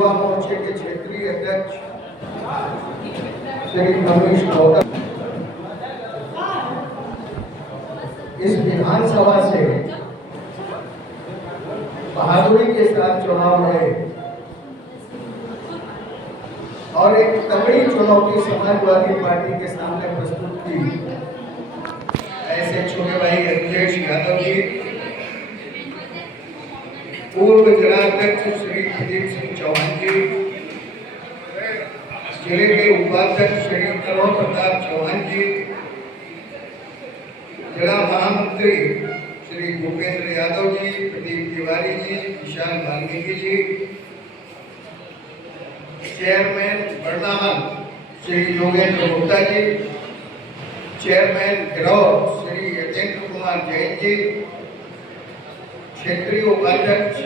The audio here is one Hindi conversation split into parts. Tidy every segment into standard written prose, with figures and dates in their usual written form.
युवा मोर्चे के क्षेत्रीय अध्यक्ष श्री रमेश गौतम इस विधानसभा से बहादुरी के साथ चुनाव लड़े और एक तगड़ी चुनौती समाजवादी पार्टी के सामने प्रस्तुत की। ऐसे छोटे भाई अखिलेश यादव जी, पूर्व जिलाध्यक्ष श्री प्रदीप सिंह चौहान जी, जिले के उपाध्यक्ष श्री करोड़ प्रताप चौहान जी, जिला महामंत्री श्री भूपेंद्र यादव जी, प्रदीप तिवारी जी, विशाल वाल्मीकि जी, चेयरमैन बरनामल श्री योगेंद्र गुप्ता जी, चेयरमैन गिरौर श्री यतेंद्र कुमार जैन जी, क्षेत्रीय उपाध्यक्ष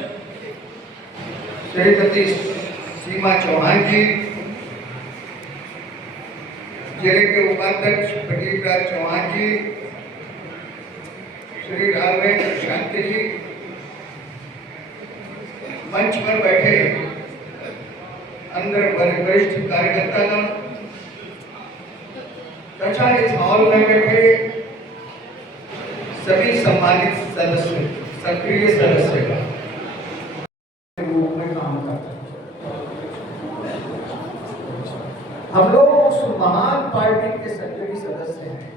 श्रीमती सीमा चौहान जी, जिले के उपाध्यक्ष प्रदीप राज चौहान जी, श्री राघवेंद्र शांति जी, मंच पर बैठे अंदर वरिष्ठ कार्यकर्तागण तथा इस हॉल में बैठे सभी सम्मानित सदस्य, सक्रिय सदस्य के रूप में काम करते हैं। हम लोग उस महान पार्टी के सक्रिय सदस्य हैं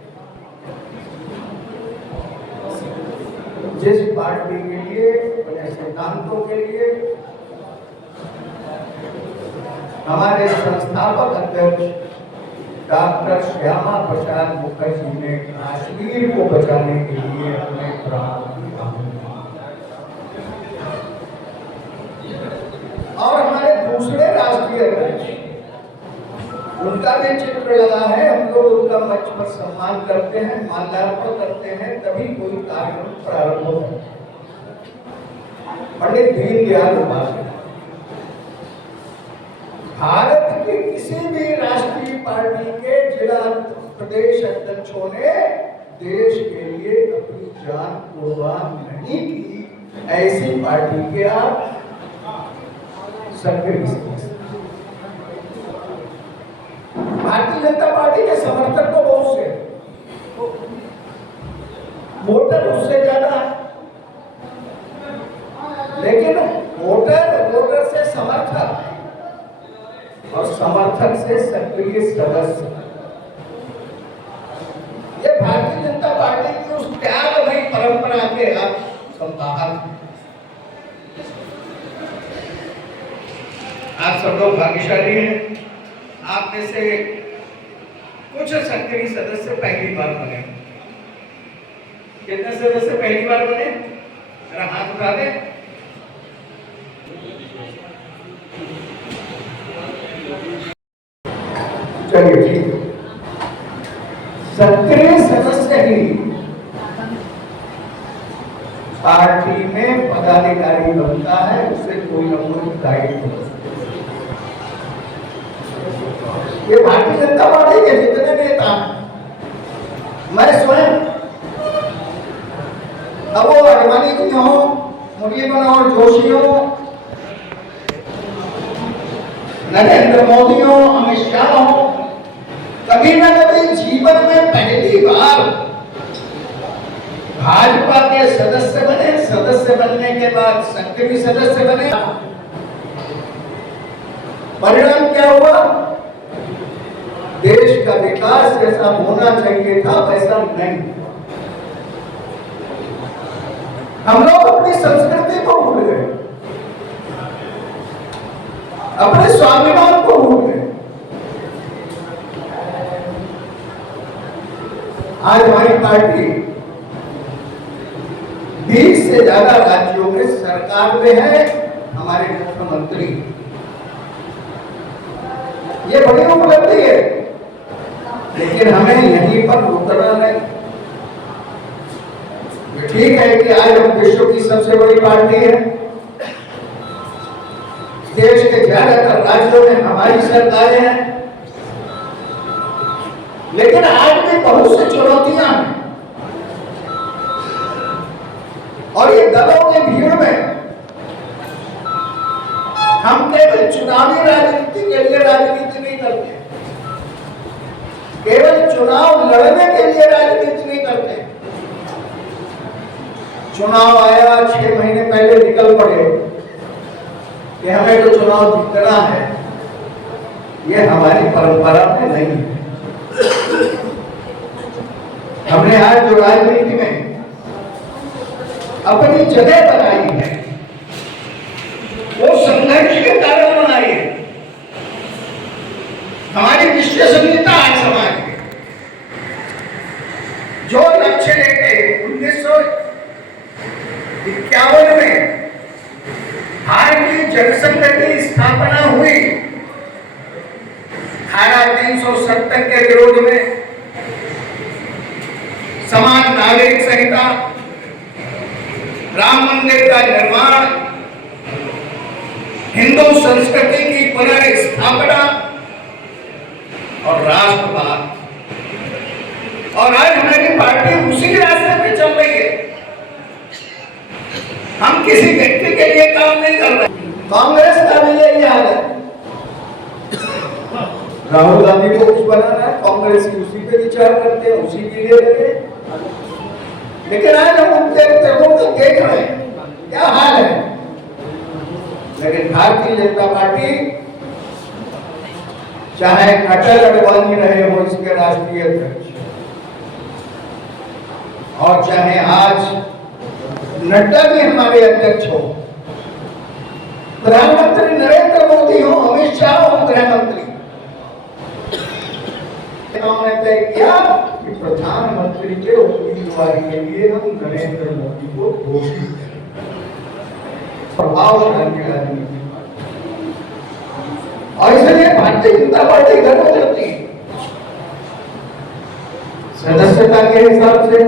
जिस पार्टी के लिए, अपने सिद्धांतों के लिए हमारे संस्थापक अध्यक्ष डॉक्टर श्यामा प्रसाद मुखर्जी ने कश्मीर को बचाने के लिए अपने प्राण की आहुति और हमारे दूसरे राष्ट्रीय अध्यक्ष, उनका भी चित्र लगा है। हम लोग उनका मंच पर सम्मान करते हैं, माल्यार्पण करते हैं, तभी कोई कार्यक्रम प्रारंभ होता है। पंडित दीनदयाल उपाध्याय भारत के किसी भी राष्ट्रीय पार्टी के जिला प्रदेश अध्यक्षों ने देश के लिए अपनी जान कुर्बान नहीं की। ऐसी पार्टी के आप सक्रिय सदस्य। भारतीय जनता पार्टी के समर्थक तो बहुत से, वोटर उससे ज्यादा है, लेकिन वोटर से समर्थक और समर्थक से सक्रिय सदस्य, ये भारतीय जनता पार्टी की उस त्यागमयी परंपरा के आप संवाहक। आप सब लोग भाग्यशाली हैं। आप में से कुछ सक्रिय सदस्य पहली बार बने। कितने सदस्य पहली बार बने? जरा हाथ उठा दें। चलिए ठीक है। सक्रिय सदस्य ही पार्टी में पदाधिकारी बनता है, उससे कोई न कोई दायित्व। ये भारतीय जनता पार्टी के जितने नेता, मैं स्वयं, अब वो अडवाणी जी हो, मुरली मनोहर जोशी हो, नरेंद्र मोदी हो, अमित शाह हो, कभी न कभी जीवन में पहली बार भाजपा के सदस्य बने। सदस्य बनने के बाद सक्रिय सदस्य बने। परिणाम क्या हुआ? देश का विकास जैसा होना चाहिए था वैसा नहीं। हम लोग अपनी संस्कृति को भूल गए, अपने स्वाभिमान को भूल गए। आज हमारी पार्टी 20 से ज्यादा राज्यों में सरकार में है, हमारे मुख्यमंत्री। ये बड़ी उपलब्धि है, लेकिन हमें यहीं पर रुकना नहीं। ठीक है कि आज हम विश्व की सबसे बड़ी पार्टी है, देश के ज्यादातर राज्यों में हमारी सरकारें हैं, लेकिन आज भी बहुत सी चुनौतियां हैं। और ये दलों की भीड़ में हम केवल चुनावी राजनीति के लिए राजनीति नहीं करते, केवल चुनाव लड़ने के लिए राजनीति नहीं करते। चुनाव आया 6 महीने पहले निकल पड़े कि हमें तो चुनाव जीतना है, ये हमारी परंपरा में नहीं है। हमने आज जो राजनीति में अपनी जगह बनाई है वो संघर्ष के कारण बनाई है। हमारी विश्वसनीयता आज समाज में जो लक्ष्य लेके 1951 में भारतीय जनसंघ की स्थापना हुई, धारा 370 के विरोध में, समान नागरिक संहिता, राम मंदिर का निर्माण, हिंदू संस्कृति की पुनर्स्थापना और राष्ट्रवाद, और आज हमारी पार्टी उसी रास्ते पे चल रही है। हम किसी व्यक्ति के लिए काम नहीं कर रहे। कांग्रेस का भी यही हाल है। राहुल गांधी को कुछ बनाना है, कांग्रेस की उसी पे विचार करते हैं, उसी के लिए लगे। लेकिन आज हम उनके लोगों को देख रहे हैं क्या हाल है। लेकिन भारतीय जनता पार्टी, चाहे अटल अडवाणी रहे हो इसके राष्ट्रीय अध्यक्ष, और चाहे आज नड्डा भी हमारे अध्यक्ष हो, प्रधानमंत्री नरेंद्र मोदी हो, अमित शाह हो गृहमंत्री, उन्होंने तय किया कि प्रधानमंत्री के उम्मीदवारी के लिए हम नरेंद्र मोदी को घोषित करें। प्रभावशाली राजनीति, और इसलिए भारतीय जनता पार्टी गर्व करती है। सदस्यता के हिसाब से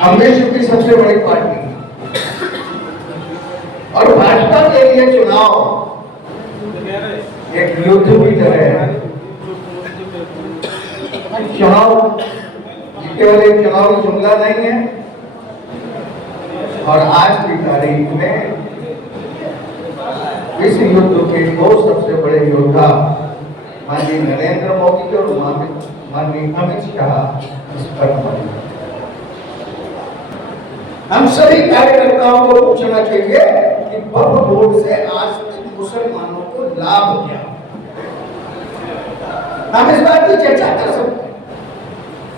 हम विश्व की सबसे बड़ी पार्टी, और भाजपा के लिए चुनाव एक युद्ध की तरह है। चुनाव केवल एक चुनावी जुमला नहीं है, और आज की तारीख में इस युद्ध के दो सबसे बड़े योद्धा माननीय नरेंद्र मोदी और माननीय अमित शाह इस पर बने। हम सभी कार्यकर्ताओं को पूछना चाहिए कि वक्फ बोर्ड से आज तक मुसलमानों को लाभ क्या। हम इस बात की चर्चा कर सकते हैं।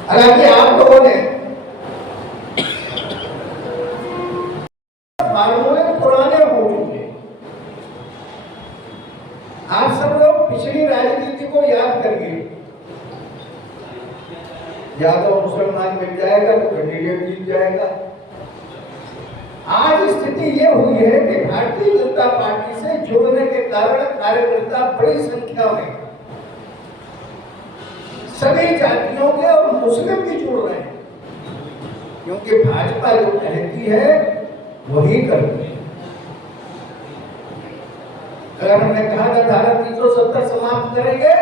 हालांकि आप लोगों ने फार्मूले पुराने हो चुके, आप सब लोग पिछली राजनीति को याद करिए। यादव मुसलमान मिल जाएगा तो कैंडिडेट जीत जाएगा। आज स्थिति ये हुई है कि भारतीय जनता पार्टी से जुड़ने के कारण कार्यकर्ता बड़ी संख्या में सभी जातियों के और मुस्लिम भी जुड़ रहे हैं, क्योंकि भाजपा जो कहती है वही करती है। अगर हमने कहा था धारा 370 समाप्त करेंगे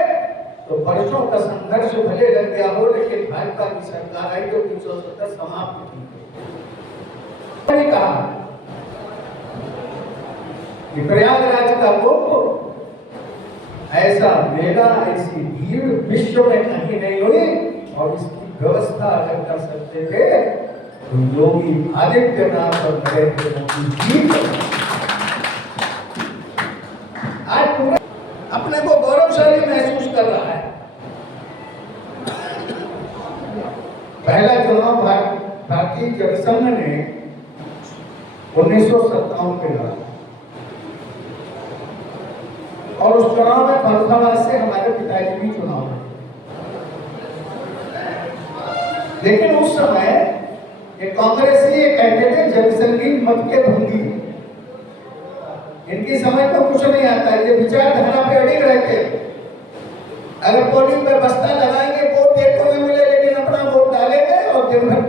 तो वर्षों का संघर्ष भले लग गया हो, लेकिन भाजपा की सरकार आई तो 370 समाप्त की। कहा कि प्रयागराज का कुंभ ऐसा मेला, ऐसी भीड़ विश्व में कहीं नहीं हुई, और इसकी व्यवस्था अगर कर सकते थे तो योगी आदित्यनाथ और नरेंद्र मोदी जी आज पूरे अपने को गौरवशाली महसूस कर रहा है। पहला चुनाव भारतीय जनसंघ ने 1957 में लड़ा, और उस चुनाव में फर्रुखाबाद से हमारे पिताजी भी चुनाव लड़े। लेकिन उस समय ये कांग्रेसी ये कहते थे जनसंघी मत के भंगी, इनकी समझ को कुछ नहीं आता, ये विचारधारा पे अड़िग रहते। अगर पोलिंग पे बस्ता लगाएंगे, वोट एक को भी मिले, लेकिन अपना वोट डालेंगे और दिन भर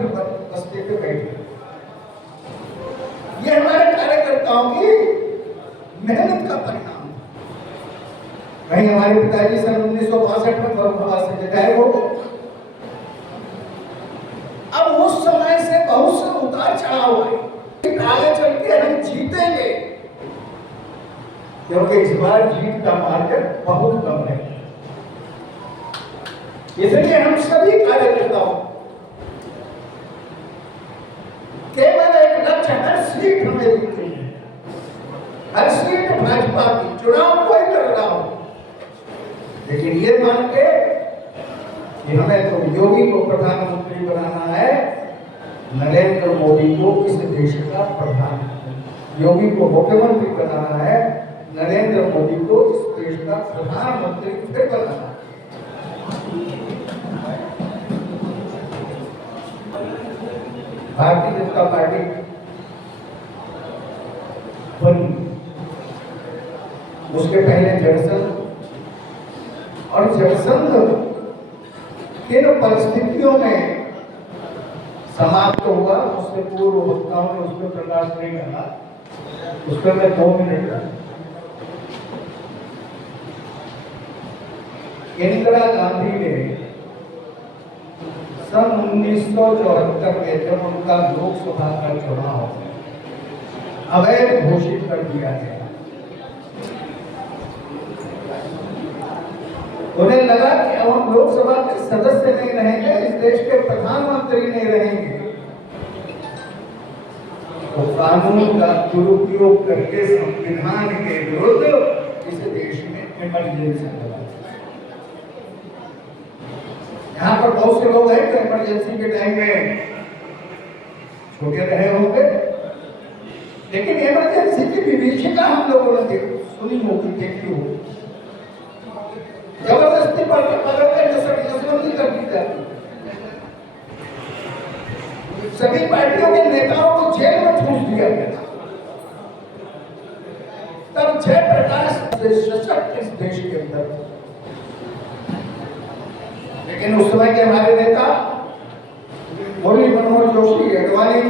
बस्ते पे बैठे। ये हमारे कार्यकर्ताओं की मेहनत का परिणाम। कहीं हमारे पिताजी सन 1962 में फर्रुखाबाद से विधायक हो गए। अब उस समय से बहुत से उतार चढ़ाव आए, आगे चल के हम जीतेंगे, क्योंकि इस बार जीत का मार्जिन बहुत कम है। इसलिए हम सभी कार्यकर्ताओं केवल एक लक्ष्य, हर सीट हमें जीतनी है, हर सीट भाजपा की, चुनाव कोई लड़ रहा हो, लेकिन ये मान के कि हमें तो योगी को प्रधानमंत्री बनाना है, नरेंद्र मोदी को इस देश का प्रधानमंत्री, योगी को मुख्यमंत्री बनाना है, नरेंद्र मोदी को इस देश का प्रधानमंत्री फिर बनाना है। भारतीय जनता पार्टी बनी, उसके पहले जनसंघ, और जनसंघ किन परिस्थितियों में समाप्त हुआ उससे पूर्व वक्ताओं ने उस पर प्रकाश नहीं डाला, उस पर मैं 2 मिनट डाला। इंदिरा गांधी ने सन 1974 में जब उनका लोकसभा का चुनाव अवैध घोषित कर दिया गया, उन्हें लगा कि अब हम लोकसभा के सदस्य नहीं रहेंगे, इस देश के प्रधानमंत्री नहीं रहेंगे, तो कानून का दुरुपयोग करके संविधान के विरुद्ध इस देश में इमरजेंसी लगा। यहाँ पर बहुत से लोग हैं जो इमरजेंसी के टाइम में छोटे रहे होंगे, लेकिन इमरजेंसी की विभीषिका हम लोगों ने सुनी होगी, देखी होगी। जबरदस्ती पकड़ के नसबंदी कर दी जाती, सभी पार्टियों के नेताओं को जेल में ठूस दिया गया। तब जयप्रकाश सशक्त इस देश के अंदर, लेकिन उस समय के हमारे नेता मुरली मनोहर जोशी, अडवाणी,